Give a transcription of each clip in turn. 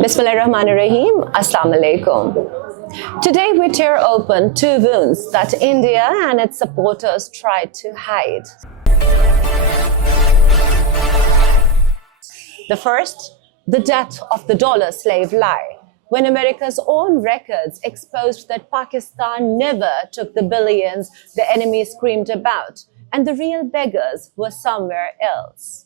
Bismillahirrahmanirrahim. Assalamu alaikum. Today we tear open two wounds that India and its supporters tried to hide. The first, the death of the dollar slave lie, when America's own records exposed that Pakistan never took the billions the enemy screamed about, and the real beggars were somewhere else.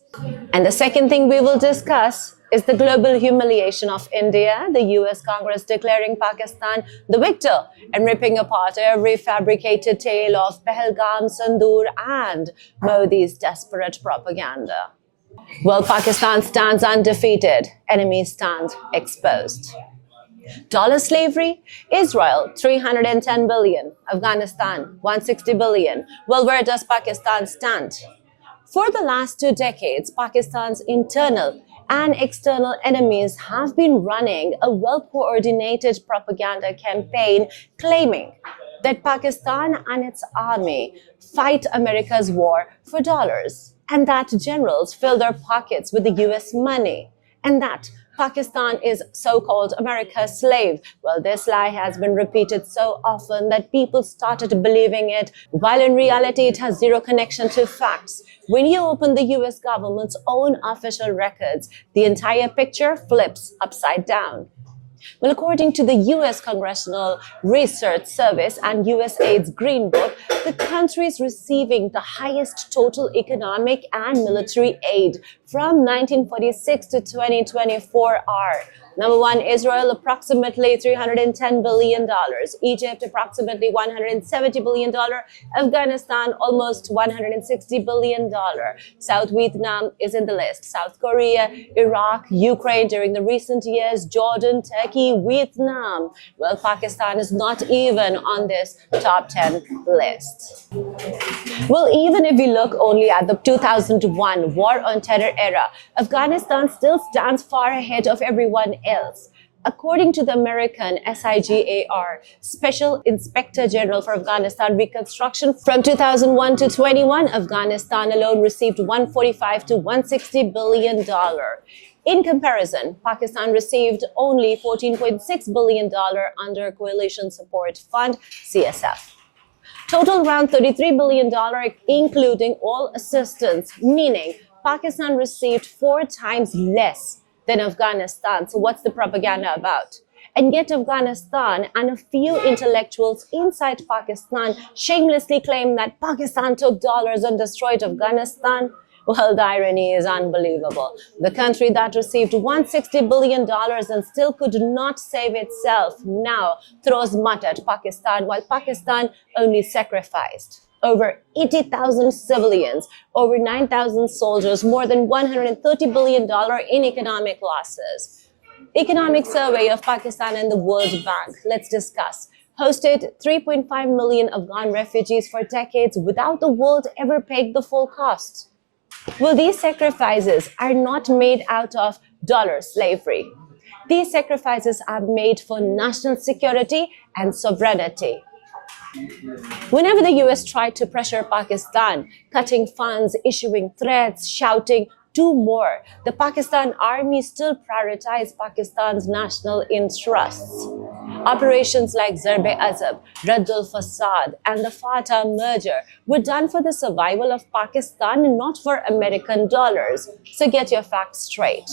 And the second thing we will discuss is the global humiliation of India, the US Congress declaring Pakistan the victor and ripping apart every fabricated tale of Pahalgam, Sandur and Modi's desperate propaganda. Well, Pakistan stands undefeated, enemies stand exposed. Dollar slavery, Israel 310 billion, Afghanistan 160 billion. Well, where does Pakistan stand? For the last 2 decades, Pakistan's internal and external enemies have been running a well-coordinated propaganda campaign claiming that Pakistan and its army fight America's war for dollars, and that generals fill their pockets with the US money, and that Pakistan is so-called America's slave. Well, this lie has been repeated so often that people started believing it, while in reality it has zero connection to facts. When you open the US government's own official records, the entire picture flips upside down. Well, according to the US Congressional Research Service and USAID's Green Book, the countries receiving the highest total economic and military aid from 1946 to 2024 are: number 1, Israel, approximately $310 billion. Egypt, approximately $170 billion. Afghanistan, almost $160 billion. South Vietnam is in the list. South Korea, Iraq, Ukraine during the recent years, Jordan, Turkey, Vietnam. Well, Pakistan is not even on this top 10 list. Well, even if we look only at the 2001 War on Terror era, Afghanistan still stands far ahead of everyone else. According to the American SIGAR, Special Inspector General for Afghanistan Reconstruction, from 2001 to 21, Afghanistan alone received $145 to $160 billion. In comparison, Pakistan received only $14.6 billion under Coalition Support Fund, CSF. Total around $33 billion, including all assistance, meaning Pakistan received 4 times less than Afghanistan. So what's the propaganda about? And yet Afghanistan and a few intellectuals inside Pakistan shamelessly claim that Pakistan took dollars and destroyed Afghanistan. Well, the irony is unbelievable. The country that received $160 billion and still could not save itself now throws mud at Pakistan, while Pakistan only sacrificed over 80,000 civilians, over 9,000 soldiers, more than $130 billion in economic losses. Economic Survey of Pakistan and the World Bank, let's discuss, hosted 3.5 million Afghan refugees for decades without the world ever paying the full cost. Well, these sacrifices are not made out of dollar slavery. These sacrifices are made for national security and sovereignty. Whenever the US tried to pressure Pakistan, cutting funds, issuing threats, shouting, "Do more," the Pakistan army still prioritized Pakistan's national interests. Operations like Zarb-e-Azab, Raddul Fasad, and the Fatah merger were done for the survival of Pakistan and not for American dollars. So get your facts straight.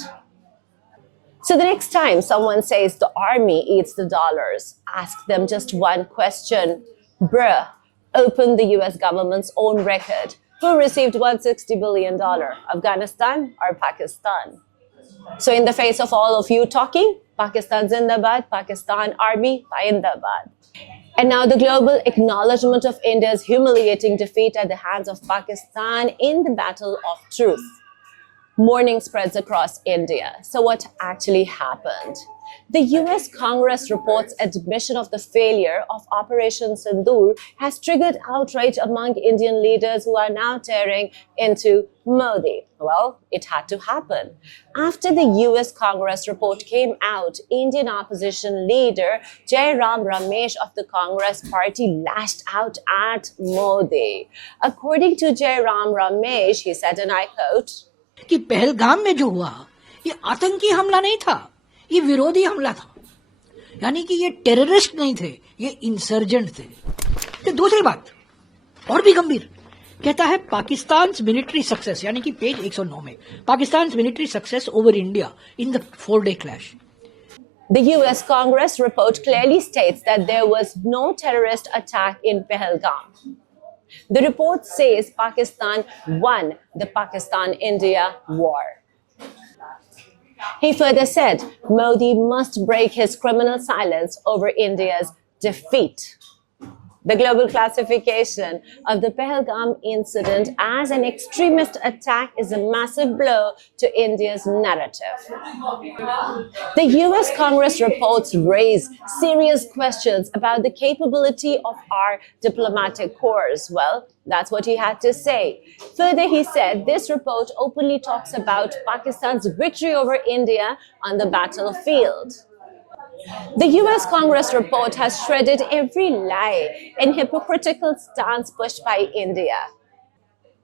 So the next time someone says the army eats the dollars, ask them just one question. Bruh, open the US government's own record. Who received $160 billion, Afghanistan or Pakistan? So in the face of all of you talking, Pakistan Zindabad, Pakistan Army, Zindabad. And now the global acknowledgement of India's humiliating defeat at the hands of Pakistan in the battle of truth. Mourning spreads across India. So what actually happened? The US Congress reports admission of the failure of Operation Sandur has triggered outrage among Indian leaders who are now tearing into Modi. Well, it had to happen. After the US Congress report came out, Indian opposition leader Jairam Ramesh of the Congress party lashed out at Modi. According to Jairam Ramesh, he said, and I quote, कि पहलगाम में जो हुआ ये आतंकी हमला नहीं था, ये विरोधी हमला था, यानी कि ये टेररिस्ट नहीं थे, ये इंसर्जेंट थे। तो दूसरी बात और भी गंभीर, कहता है पाकिस्तान मिलिट्री सक्सेस, यानी कि पेज 109 में, Pakistan military success over India in the 4-day clash. The US Congress report clearly states that there was no terrorist attack in Pahalgam. The report says Pakistan won the Pakistan-India war. He further said Modi must break his criminal silence over India's defeat. The global classification of the Pahalgam incident as an extremist attack is a massive blow to India's narrative. The US Congress reports raise serious questions about the capability of our diplomatic corps. Well, that's what he had to say. Further, he said this report openly talks about Pakistan's victory over India on the battlefield. The US Congress report has shredded every lie and hypocritical stance pushed by India.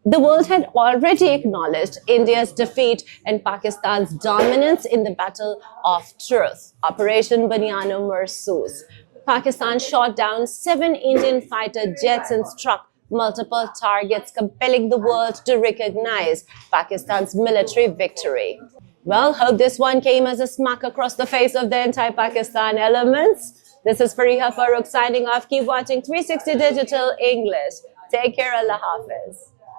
The world had already acknowledged India's defeat and Pakistan's dominance in the Battle of Truth, Operation Baniano Marsoos. Pakistan shot down 7 Indian fighter jets and struck multiple targets, compelling the world to recognize Pakistan's military victory. Well, hope this one came as a smack across the face of the anti-Pakistan elements. This is Fariha Farooq signing off. Keep watching 360 Digital English. Take care. Allah Hafiz.